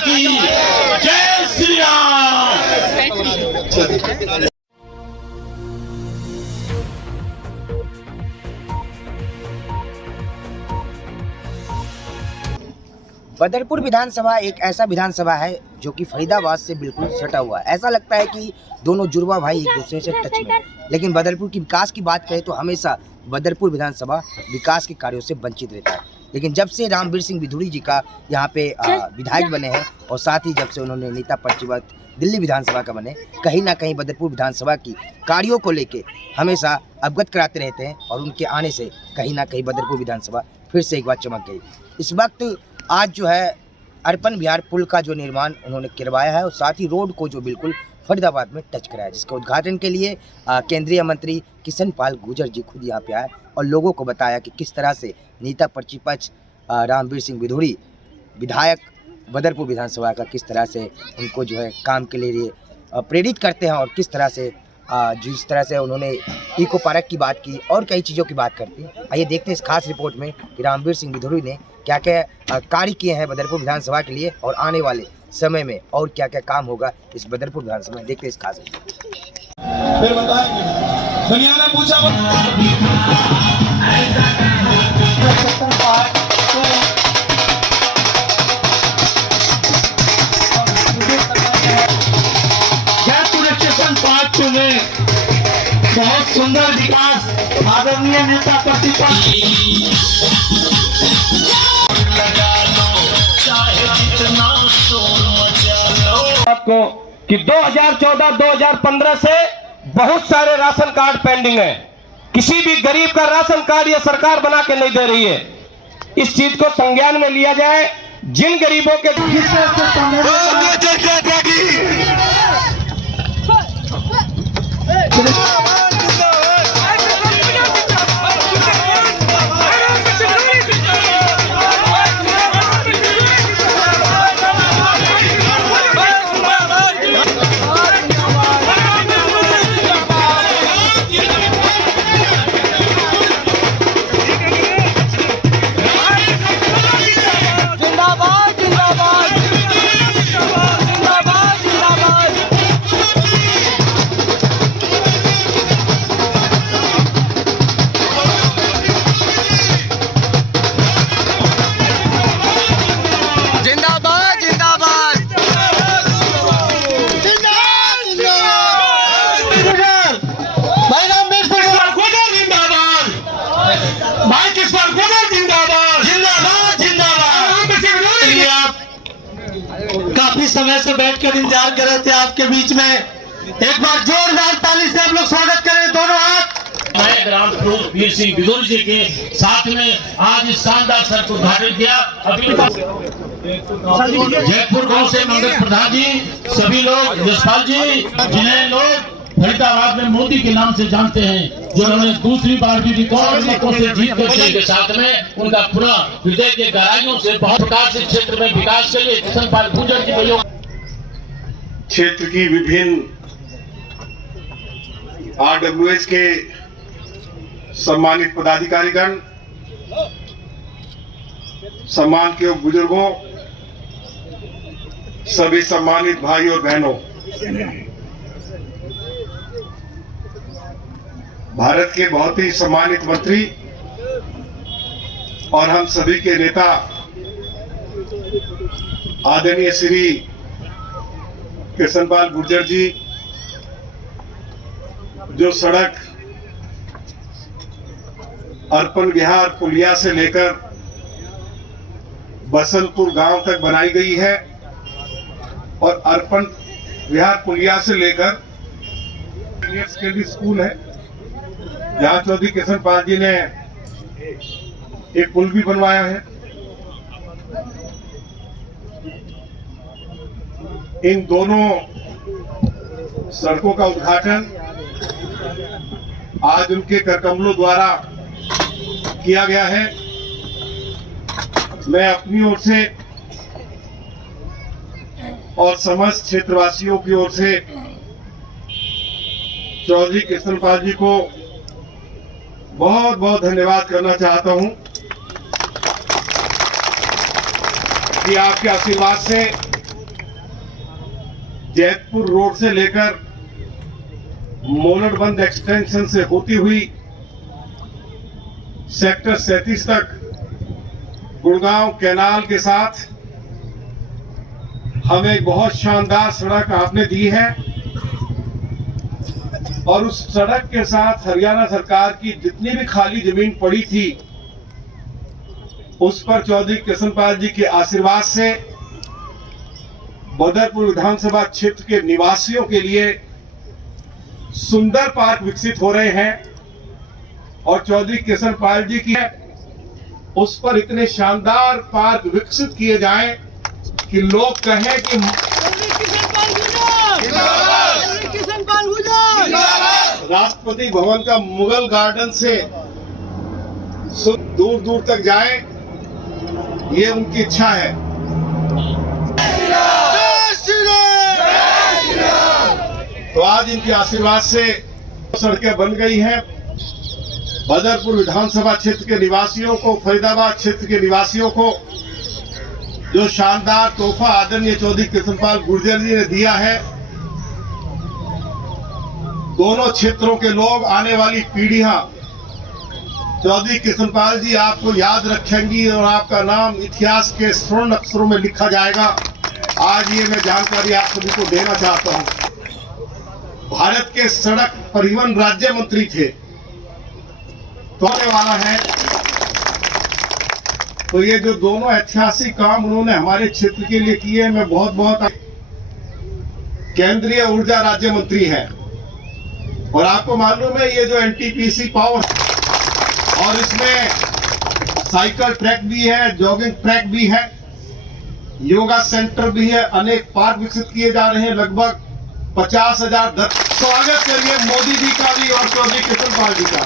की जय श्री राम। बदरपुर विधानसभा एक ऐसा विधानसभा है जो कि फरीदाबाद से बिल्कुल सटा हुआ है। ऐसा लगता है कि दोनों जुड़वा भाई एक दूसरे से टच में। लेकिन बदरपुर की विकास की बात करें तो हमेशा बदरपुर विधानसभा विकास के कार्यों से वंचित रहता है। लेकिन जब से रामवीर सिंह बिधूड़ी जी का यहाँ पे विधायक बने हैं और साथ ही जब से उन्होंने नेता पर्चीबद्ध दिल्ली विधानसभा का बने, कहीं ना कहीं बदरपुर विधानसभा की कार्यों को लेके हमेशा अवगत कराते रहते हैं और उनके आने से कहीं ना कहीं बदरपुर विधानसभा फिर से एक बार चमक गई। इस वक्त आज जो है अर्पण विहार पुल का जो निर्माण उन्होंने करवाया है और साथ ही रोड को जो बिल्कुल फरीदाबाद में टच कराया, जिसके उद्घाटन के लिए केंद्रीय मंत्री किशन पाल गुर्जर जी खुद यहाँ पे आए और लोगों को बताया कि किस तरह से नेता पर्चीबद्ध रामवीर सिंह बिधूड़ी विधायक बदरपुर विधानसभा का किस तरह से उनको जो है काम के लिए प्रेरित करते हैं और किस तरह से जिस तरह से उन्होंने इको पार्क की बात की और कई चीज़ों की बात करती है। आइए देखते हैं इस खास रिपोर्ट में कि रामवीर सिंह बिधूड़ी ने क्या क्या कार्य किए हैं बदरपुर विधानसभा के लिए और आने वाले समय में और क्या क्या काम होगा इस बदरपुर विधानसभा में। देखते हैं इस खास रिपोर्ट। फिर बताएंगे। दुनिया ने पूछा में बहुत सुंदर विकास आदरणीय नेता प्रतिपक्ष आपको कि 2014-2015 से बहुत सारे राशन कार्ड पेंडिंग है। किसी भी गरीब का राशन कार्ड ये सरकार बना के नहीं दे रही है। इस चीज को संज्ञान में लिया जाए। जिन गरीबों के काफी समय से बैठकर इंतजार कर रहे थे आपके बीच में। एक बार जोरदार ताली से आप लोग स्वागत करें दोनों हाथ। मैं रामवीर सिंह बिधूड़ी जी के साथ में आज इस शानदार सड़क को उद्घाटन किया। अभी जयपुर गांव से मंगल प्रधान जी, सभी लोग, यशपाल जी, जिन्हें लोग फरीदाबाद में मोदी के नाम से जानते हैं, जो उन्होंने दूसरी बार भी रिकॉर्ड मतों से जीत कर के साथ में उनका पूरा हृदय के गहराइयों से बहुत प्रकार से क्षेत्र में विकास के लिए किशन पाल गुर्जर जी को क्षेत्र की विभिन्न RWS के सम्मानित पदाधिकारीगण, सम्मान के बुजुर्गों, सभी सम्मानित भाई और बहनों, भारत के बहुत ही सम्मानित मंत्री और हम सभी के नेता आदरणीय श्री किशन पाल गुर्जर जी, जो सड़क अर्पण विहार पुलिया से लेकर बसंतपुर गांव तक बनाई गई है और अर्पण विहार पुलिया से लेकर सीनियर सेकेंडरी स्कूल है जहां चौधरी किशन पाल जी ने एक पुल भी बनवाया है। इन दोनों सड़कों का उद्घाटन आज उनके करकमलों द्वारा किया गया है। मैं अपनी ओर से और समस्त क्षेत्रवासियों की ओर से चौधरी किशन पाल जी को बहुत बहुत धन्यवाद करना चाहता हूं कि आपके आशीर्वाद से जैतपुर रोड से लेकर मोलटबंद एक्सटेंशन से होती हुई सेक्टर 37 तक गुड़गांव कैनाल के साथ हमें एक बहुत शानदार सड़क आपने दी है और उस सड़क के साथ हरियाणा सरकार की जितनी भी खाली जमीन पड़ी थी उस पर चौधरी कृष्णपाल जी के आशीर्वाद से बदरपुर विधानसभा क्षेत्र के निवासियों के लिए सुंदर पार्क विकसित हो रहे हैं और चौधरी कृष्णपाल जी की उस पर इतने शानदार पार्क विकसित किए जाएं कि लोग कहें कि राष्ट्रपति भवन का मुगल गार्डन से दूर दूर तक जाए, ये उनकी इच्छा है। तो आज इनके आशीर्वाद से सड़कें बन गई हैं। बदरपुर विधानसभा क्षेत्र के निवासियों को, फरीदाबाद क्षेत्र के निवासियों को जो शानदार तोहफा आदरणीय चौधरी कृष्णपाल गुर्जर जी ने दिया है, दोनों क्षेत्रों के लोग, आने वाली पीढ़ियां चौधरी कृष्णपाल जी आपको याद रखेंगी और आपका नाम इतिहास के स्वर्ण अक्षरों में लिखा जाएगा। आज ये मैं जानकारी आप सभी को देना चाहता हूं। भारत के सड़क परिवहन राज्य मंत्री थे, तो आने वाला है। तो ये जो दोनों ऐतिहासिक काम उन्होंने हमारे क्षेत्र के लिए किए, मैं बहुत बहुत केंद्रीय ऊर्जा राज्य मंत्री हैं और आपको मालूम है ये जो एनटीपीसी पावर और इसमें साइकिल ट्रैक भी है, जॉगिंग ट्रैक भी है, योगा सेंटर भी है, अनेक पार्क विकसित किए जा रहे हैं। लगभग 50,000 स्वागत करिए मोदी जी का भी और चौधरी कृष्णपाल जी का।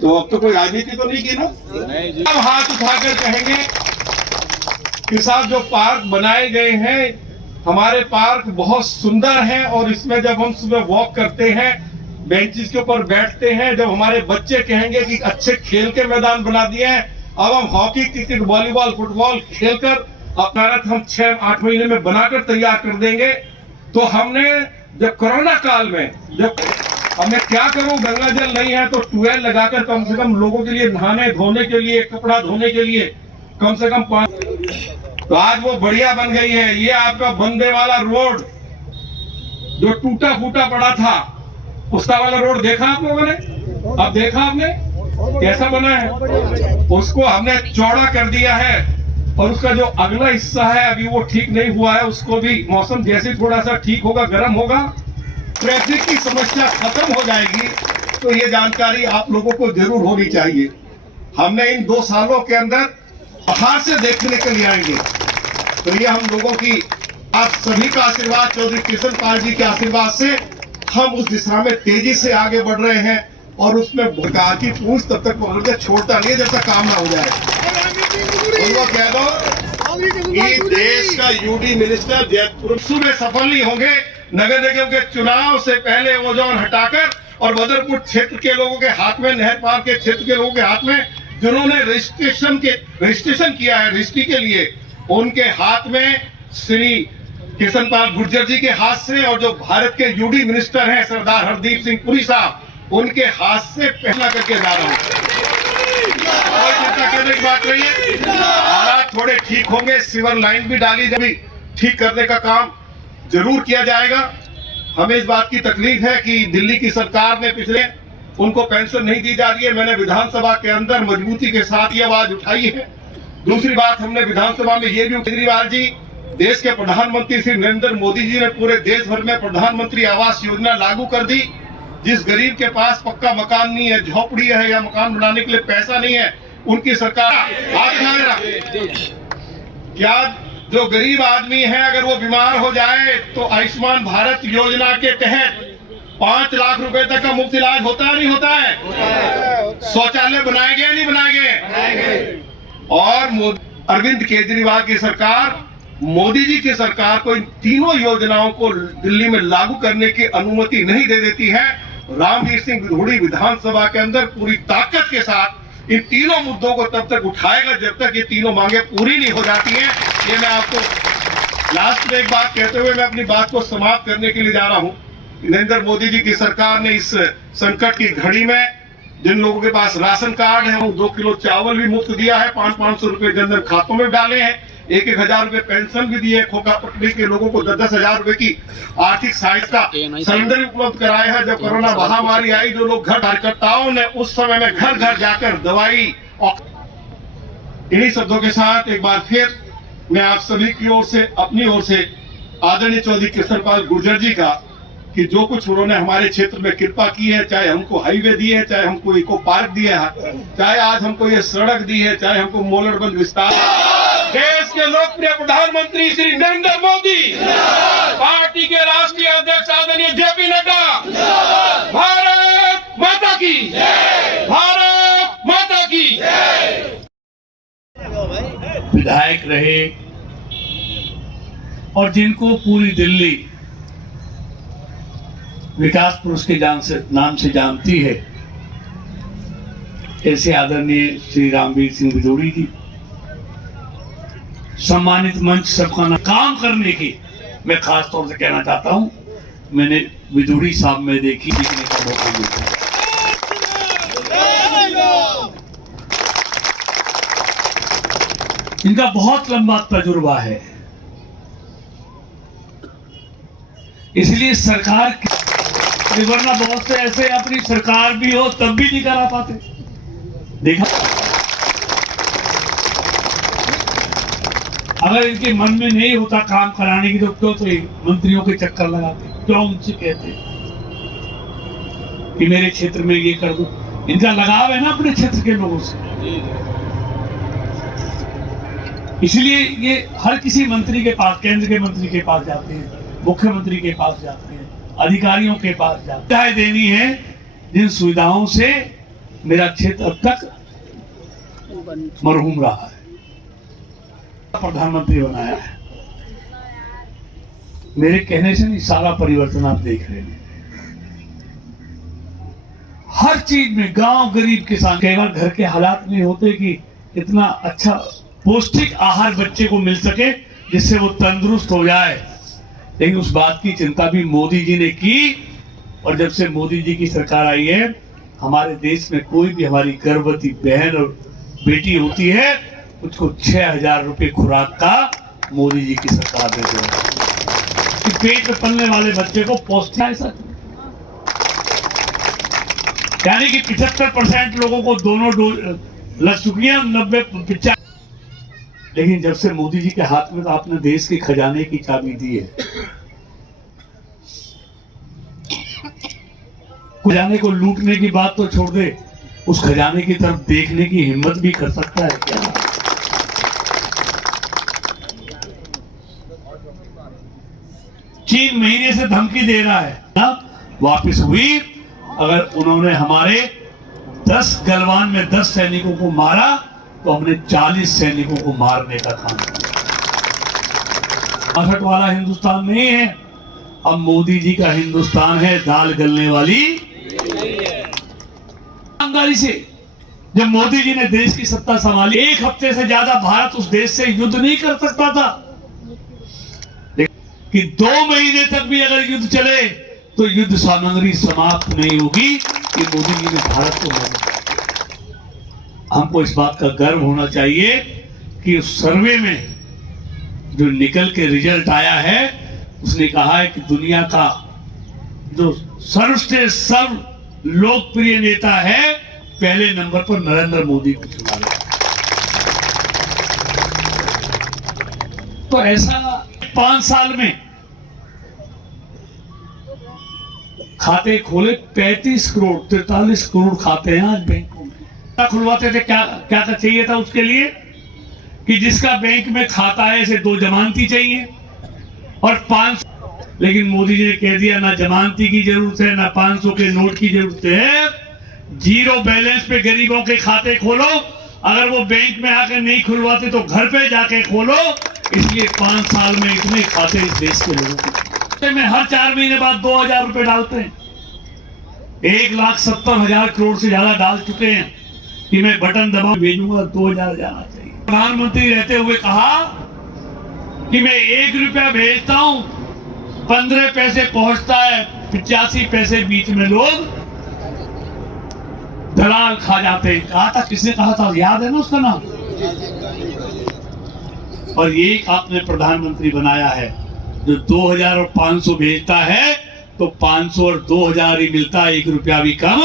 तो अब तो कोई राजनीति तो नहीं की ना? अब हाथ उठाकर कहेंगे कि साहब जो पार्क बनाए गए हैं, हमारे पार्क बहुत सुंदर हैं और इसमें जब हम सुबह वॉक करते हैं, बेंचेस के ऊपर बैठते हैं, जब हमारे बच्चे कहेंगे कि अच्छे खेल के मैदान बना दिए हैं, अब हम हॉकी, क्रिकेट, वॉलीबॉल, फुटबॉल खेलकर अपना रथ हम 6-8 महीने में बनाकर तैयार कर देंगे। तो हमने जब कोरोना काल में जब हमने क्या करूं, गंगा जल नहीं है तो ट्यूबवेल लगाकर कम से कम लोगों के लिए नहाने धोने के लिए, कपड़ा धोने के लिए कम से कम 5। तो आज वो बढ़िया बन गई है। ये आपका बंदे वाला रोड जो टूटा फूटा पड़ा था, उसका वाला रोड देखा आप लोगों ने? अब देखा आपने कैसा बना है? उसको हमने चौड़ा कर दिया है और उसका जो अगला हिस्सा है अभी वो ठीक नहीं हुआ है, उसको भी मौसम जैसे थोड़ा सा ठीक होगा, गर्म होगा, ट्रैफिक की समस्या खत्म हो जाएगी। तो ये जानकारी आप लोगों को जरूर होनी चाहिए। हमने इन 2 सालों के अंदर बाहर से देखने के लिए आएंगे। तो ये हम लोगों की, आप सभी का आशीर्वाद, चौधरी कृष्णपाल जी के आशीर्वाद से हम उस दिशा में तेजी से आगे बढ़ रहे हैं और उसमें सरकार की पूंछ तब तक छोड़ता नहीं है जब तक काम ना हो जाए। उनको कह दो कि देश का यूडी मिनिस्टर जैतपुर सुबह सफल नहीं होंगे। नगर निगम के चुनाव से पहले ओजोन हटाकर और बदरपुर क्षेत्र के लोगों के हाथ में, नहर पार के क्षेत्र के लोगों के हाथ में, जिन्होंने रजिस्ट्रेशन किया है रजिस्ट्री के लिए, उनके हाथ में श्री कृष्णपाल गुर्जर जी के हाथ से, और जो भारत के यूडी मिनिस्टर हैं सरदार हरदीप सिंह पुरी साहब, उनके हाथ से पहला करके जा रहा हूं। कोई चिंता करने की बात नहीं है। हालात थोड़े ठीक होंगे, सीवर लाइन भी डाली जाएगी, ठीक करने का काम जरूर किया जाएगा। हमें इस बात की तकलीफ है कि दिल्ली की सरकार ने पिछले उनको पेंशन नहीं दी जा रही है। मैंने विधानसभा के अंदर मजबूती के साथ ये आवाज उठाई है। दूसरी बात, हमने विधानसभा में ये भी, केजरीवाल जी, देश के प्रधानमंत्री श्री नरेंद्र मोदी जी ने पूरे देश भर में प्रधानमंत्री आवास योजना लागू कर दी। जिस गरीब के पास पक्का मकान नहीं है, झोपड़ी है या मकान बनाने के लिए पैसा नहीं है, उनकी सरकार क्या जो गरीब आदमी है अगर वो बीमार हो जाए तो आयुष्मान भारत योजना के तहत 5 लाख रुपए तक का मुफ्त इलाज होता है, नहीं होता है? शौचालय बनाए गए नहीं बनाए गए? और अरविंद केजरीवाल की सरकार, मोदी जी की सरकार को इन तीनों योजनाओं को दिल्ली में लागू करने की अनुमति नहीं दे देती है। रामवीर सिंह विधोड़ी विधानसभा के अंदर पूरी ताकत के साथ इन तीनों मुद्दों को तब तक उठाएगा जब तक ये तीनों मांगे पूरी नहीं हो जाती हैं। ये मैं आपको लास्ट में एक बात कहते हुए मैं अपनी बात को समाप्त करने के लिए जा रहा हूं। नरेंद्र मोदी जी की सरकार ने इस संकट की घड़ी में जिन लोगों के पास राशन कार्ड है वो 2 किलो चावल भी मुफ्त दिया है, 500 रुपए जनधन खातों में डाले हैं, 1,000 रुपए पेंशन भी दी है, खोखा पटड़ी के लोगों को 10,000 रुपए की आर्थिक सहायता सिलेंडर उपलब्ध कराया है। जब कोरोना महामारी आई, जो लोग घर कार्यकर्ताओं ने उस समय में घर घर जाकर दवाई और इन्हीं शब्दों के साथ एक बार फिर मैं आप सभी की ओर से, अपनी ओर से आदरणीय चौधरी कृष्णपाल गुर्जर जी का कि जो कुछ उन्होंने हमारे क्षेत्र में कृपा की है, चाहे हमको हाईवे दिए है, चाहे हमको इको पार्क दिया है, चाहे आज हमको ये सड़क दी है, चाहे हमको मोलरबंद विस्तार, देश के लोकप्रिय प्रधानमंत्री श्री नरेंद्र मोदी, पार्टी के राष्ट्रीय अध्यक्ष आदरणीय जेपी नड्डा, भारत माता की, भारत माता की। विधायक रहे और जिनको पूरी दिल्ली विकास पुरुष के नाम से जानती है, ऐसे आदरणीय श्री रामवीर सिंह विदुड़ी जी, सम्मानित मंच सबका काम करने की मैं खास तौर से कहना चाहता हूं। मैंने विदुड़ी साहब में देखी दिखने का मौका मिला। इनका बहुत लंबा तजुर्बा है, इसलिए सरकार वरना बहुत से ऐसे अपनी सरकार भी हो तब भी नहीं करा पाते। देखा, अगर इनके मन में नहीं होता काम कराने की तो क्यों तो मंत्रियों के चक्कर लगाते, क्यों उनसे कहते कि मेरे क्षेत्र में ये कर दो। इनका लगाव है ना अपने क्षेत्र के लोगों से, इसलिए ये हर किसी मंत्री के पास, केंद्र के मंत्री के पास जाते हैं, मुख्यमंत्री के पास जाते हैं, अधिकारियों के पास जाते हैं। देनी है जिन सुविधाओं से मेरा क्षेत्र अब तक मरहूम रहा है, प्रधानमंत्री बनाया है। मेरे कहने से नहीं, सारा परिवर्तन आप देख रहे हैं। हर चीज में गांव, गरीब, किसान, कई बार घर के हालात नहीं होते कि इतना अच्छा पौष्टिक आहार बच्चे को मिल सके जिससे वो तंदुरुस्त हो जाए, लेकिन उस बात की चिंता भी मोदी जी ने की। और जब से मोदी जी की सरकार आई है, हमारे देश में कोई भी हमारी गर्भवती बहन और बेटी होती है, उसको 6,000 रुपए खुराक का मोदी जी की सरकार ने दिया कि पेट में पलने वाले बच्चे को पौष्टिक, ऐसा यानी कि 75% लोगों को दोनों डोज लग चुकी है, 90-95। लेकिन जब से मोदी जी के हाथ में तो आपने देश के खजाने की चाबी दी है। खजाने को लूटने की बात तो छोड़ दे, उस खजाने की तरफ देखने की हिम्मत भी कर सकता है क्या? चीन महीने से धमकी दे रहा है ना, वापस हुई। अगर उन्होंने हमारे 10 गलवान में 10 सैनिकों को मारा तो हमने 40 सैनिकों को मारने का काम किया। 62 वाला हिंदुस्तान नहीं है, अब मोदी जी का हिंदुस्तान है, दाल गलने वाली ईमानदारी से। जब मोदी जी ने देश की सत्ता संभाली, 1 हफ्ते से ज्यादा भारत उस देश से युद्ध नहीं कर सकता था, कि 2 महीने तक भी अगर युद्ध चले तो युद्ध सामग्री समाप्त नहीं होगी कि मोदी जी ने भारत को मदद। हमको इस बात का गर्व होना चाहिए कि उस सर्वे में जो निकल के रिजल्ट आया है, उसने कहा है कि दुनिया का जो सर्वश्रेष्ठ सर्व लोकप्रिय नेता है, पहले नंबर पर नरेंद्र मोदी को चुना गया। तो ऐसा 5 साल में खाते खोले 35 करोड़ 43 करोड़ खाते हैं आज बैंकों में। खुलवाते थे, क्या क्या चाहिए था उसके लिए कि जिसका बैंक में खाता है इसे 2 जमानती चाहिए और 500। लेकिन मोदी जी ने कह दिया ना जमानती की जरूरत है, ना 500 के नोट की जरूरत है, 0 बैलेंस पे गरीबों के खाते खोलो। अगर वो बैंक में आकर नहीं खुलवाते तो घर पे जाके खोलो। इसलिए 5 साल में इतने खाते इस देश के लोगों के में हर 4 महीने बाद 2,000 रुपए डालते हैं। 1,70,000 करोड़ से ज्यादा डाल चुके हैं कि मैं बटन दबा भेजूंगा 2,000 जाना चाहिए। प्रधानमंत्री रहते हुए कहा कि मैं 1 रुपया भेजता हूं, 15 पैसे पहुंचता है, 85 पैसे बीच में लोग दलाल खा जाते हैं। कहा था, किसने कहा था, याद है ना उसका नाम? और ये आपने प्रधानमंत्री बनाया है जो 2000 और 500 भेजता है तो 500 और 2000 ही मिलता है, 1 रुपया भी कम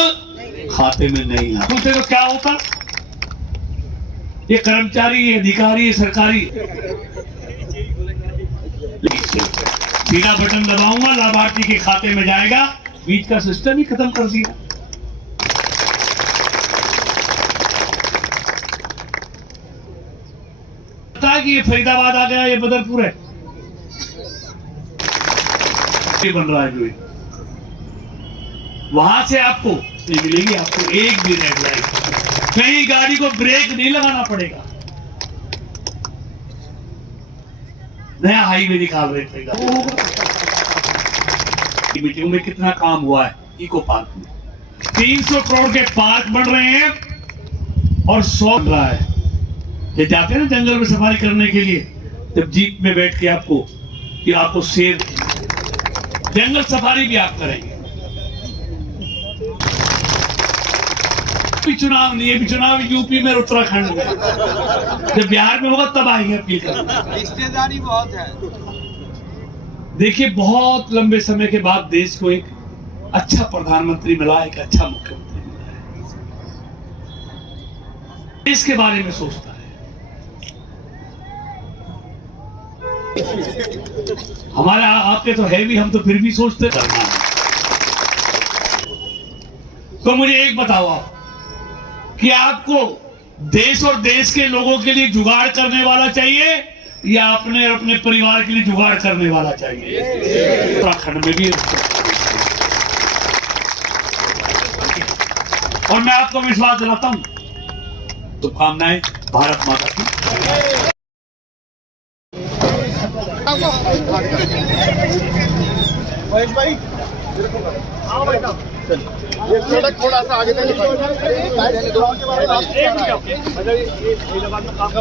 खाते में नहीं आता। पूछते तो क्या होता? ये कर्मचारी, ये अधिकारी, ये सरकारी, सीधा बटन दबाऊंगा, लाभार्थी के खाते में जाएगा, बीच का सिस्टम ही खत्म कर दिया। पता है कि ये फरीदाबाद आ गया, ये बदरपुर है, ये बन रहा है जो वहां से आपको नहीं मिलेगी, आपको एक भी रेड लाइट, कहीं गाड़ी को ब्रेक नहीं लगाना पड़ेगा। नया हाईवे निकाल रहे थे। मीटिंग में कितना काम हुआ है इको पार्क में, 300 करोड़ के पार्क बन रहे हैं और 100 बन रहा है। ये जाते हैं ना जंगल में सफारी करने के लिए, जब जीप में बैठ के आपको शेर, जंगल सफारी भी आप करेंगे। चुनाव नहीं है, भी चुनाव यूपी में, उत्तराखंड में, जब बिहार में होगा तब आएंगे अपील करने। रिश्तेदारी बहुत है। देखिए, बहुत लंबे समय के बाद देश को एक अच्छा प्रधानमंत्री मिला, एक अच्छा मुख्यमंत्री मिला है, इसके बारे में सोचता है। हमारे आपके तो है भी, हम तो फिर भी सोचते करना है। तो मुझे एक बताओ आप कि आपको देश और देश के लोगों के लिए जुगाड़ करने वाला चाहिए या अपने और अपने परिवार के लिए जुगाड़ करने वाला चाहिए? उत्तराखंड में भी, और मैं आपको विश्वास दिलाता हूं, शुभकामनाएं भारत माता की। सड़क थोड़ा सा आगे तक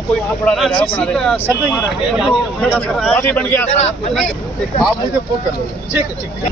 कोई कपड़ा बन गया, आप मुझे फोन कर लो। ठीक है।